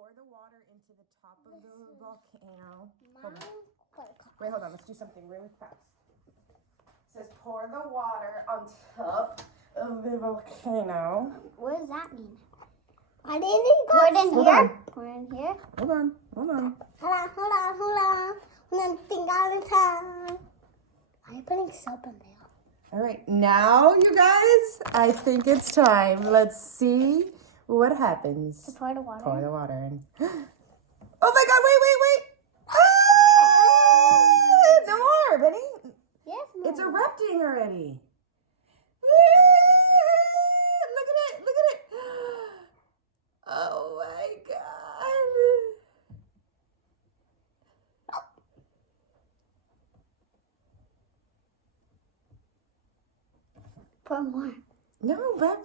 pour the water into the top of the volcano. Mom, Wait, hold on. Let's do something really fast. It says pour the water on top of the volcano. what does that mean? I didn't pour it in here. Pour it in here. Hold on. Hold on. Hold on. Think all the time. Why are you putting soap in there? All right. Now, you guys, I think it's time. Let's see what happens. To pour the water. Pour the water in. Oh my God! Wait! Ah! No more, Benny. Yes, Mom. It's erupting already. Look at it! Look at it! Oh my God! Pour more. No, but